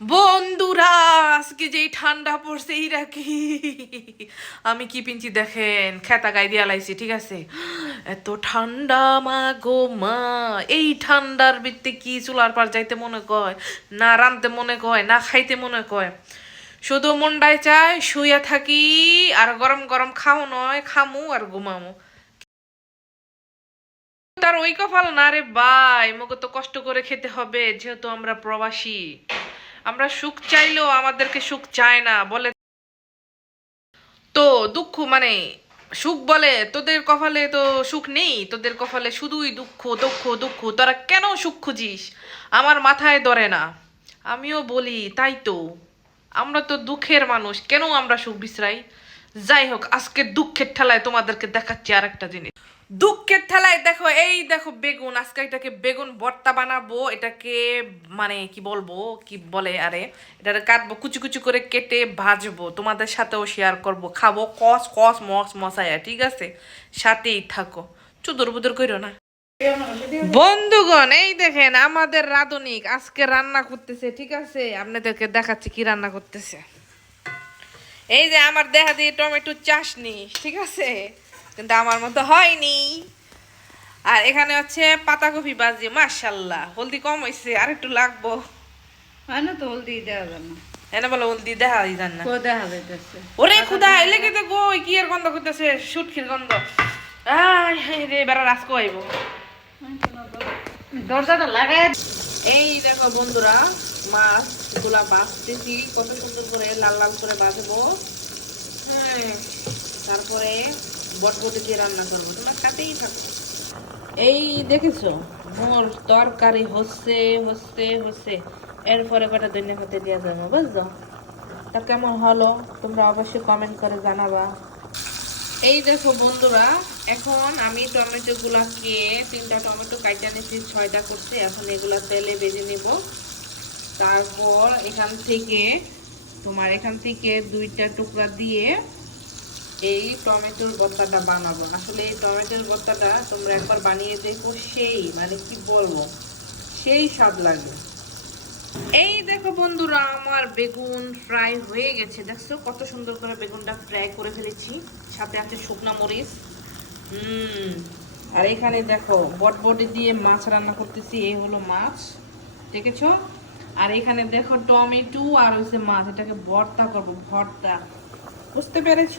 বন্ধুরা, আজকে যেই ঠান্ডা পড়ছে, এই রাখি আমি কি পিনছি দেখেন? খেতা গাই দিয়া লাইছি, ঠিক আছে? এত ঠান্ডা, মা গো মা। এই ঠান্ডার ভিত্তি কি চুলার পার যাইতে মনে কয়? না রানতে মনে কয়, না খাইতে মনে কয়? শুধু মনটাই চায় শুয়ে থাকি, আর গরম গরম খাও নয়, খামু আর ঘুমামু। তার ওই কপাল না রে ভাই মোকে তো কষ্ট করে খেতে হবে, যেহেতু আমরা প্রবাসী। আমরা সুখ চাইলেও আমাদেরকে সুখ চায় না, বলে তো দুঃখ মানে সুখ বলে তোদের কপালে তো সুখ নেই, তোদের কপালে শুধুই দুঃখ দুঃখ দুঃখ, তোরা কেন সুখ খুঁজিস? আমার মাথায় ধরে না, আমিও বলি তাই তো, আমরা তো দুঃখের মানুষ, কেন আমরা সুখ বিশ্রাই? যাই হোক আজকে দুঃখের ঠেলায় তোমাদেরকে দেখাচ্ছি আর একটা জিনিস। দুঃখের ঠেলায় দেখো, এই দেখো বেগুন, আজকে এটাকে বেগুন ভর্তা বানাবো, এটাকে মানে কি বলব, কি বলে আরে এটাকে কাটবো, কুচু কুচু করে কেটে ভাজবো, তোমাদের সাথেও শেয়ার করব, খাব, কস কস, মস, মশায়া, ঠিক আছে? সাথেই থাকো। চুদুর বুদুর করো না। বন্ধুগণ, এই দেখেন আমাদের রাধুনিক আজকে রান্না করতেছে, ঠিক আছে? আপনাদেরকে দেখাচ্ছি কি রান্না করতেছে। এই যে আমার দেখা দিয়ে টমেটো চাশনি ঠিক আছে? কিন্তু আমার মতো হয়নি। আর এখানে হচ্ছে পাতাকপি বাজি মাশাল্লাহ হলদি কম হয়েছে আর একটু লাগবো। হয় না তো হলদি দেওয়া যাবে না। এনে বলে হলদি দেখা না। কো দেখা যাইতেছে ওরে খুদা এলে কিন্তু গো কি এর গন্ধ করতেছে সুটকির গন্ধ। আই হাই রে বেড়া রাস্কো আইব। দরজাটা লাগাই এই দেখো বন্ধুরা মাছগুলা কত সুন্দর করে লাল লাল করে হ্যাঁ। তারপরে দিয়ে রান্না করব, তোমার থাকো। এই দেখেছ, মোর তরকারি হচ্ছে হচ্ছে হচ্ছে। এরপরে কটা ধনিয়া পাতা দিয়ে যাব, বুঝছ? তা কেমন হলো? তোমরা অবশ্যই কমেন্ট করে জানাবা। এই দেখো বন্ধুরা, এখন আমি টমেটো গুলাকে তিনটা টমেটো কাইটা নিয়েছি, ছয়টা করছে। এখন এগুলা তেলে ভেজে নিব। তারপর এখান থেকে তোমার এখান থেকে দুইটা টুকরা দিয়ে এই টমেটোর ভর্তাটা বানাবো। আসলে এই টমেটোর ভর্তাটা তোমরা একবার বানিয়ে দেখো, সেই মানে কি বলব, সেই স্বাদ লাগবে। এই দেখো বন্ধুরা, আমার বেগুন ফ্রাই হয়ে গেছে। দেখছ কত সুন্দর করে বেগুনটা ফ্রাই করে ফেলেছি। সাথে আছে শুকনা মরিচ। হুম, আর এখানে দেখো বটবটি দিয়ে মাছ রান্না করতেছি, এই হলো মাছ, দেখেছ? আর এখানে দেখো টমেটো আর হচ্ছে মাছ, এটাকে ভর্তা করব, ভর্তা। বুঝতে পেরেছ?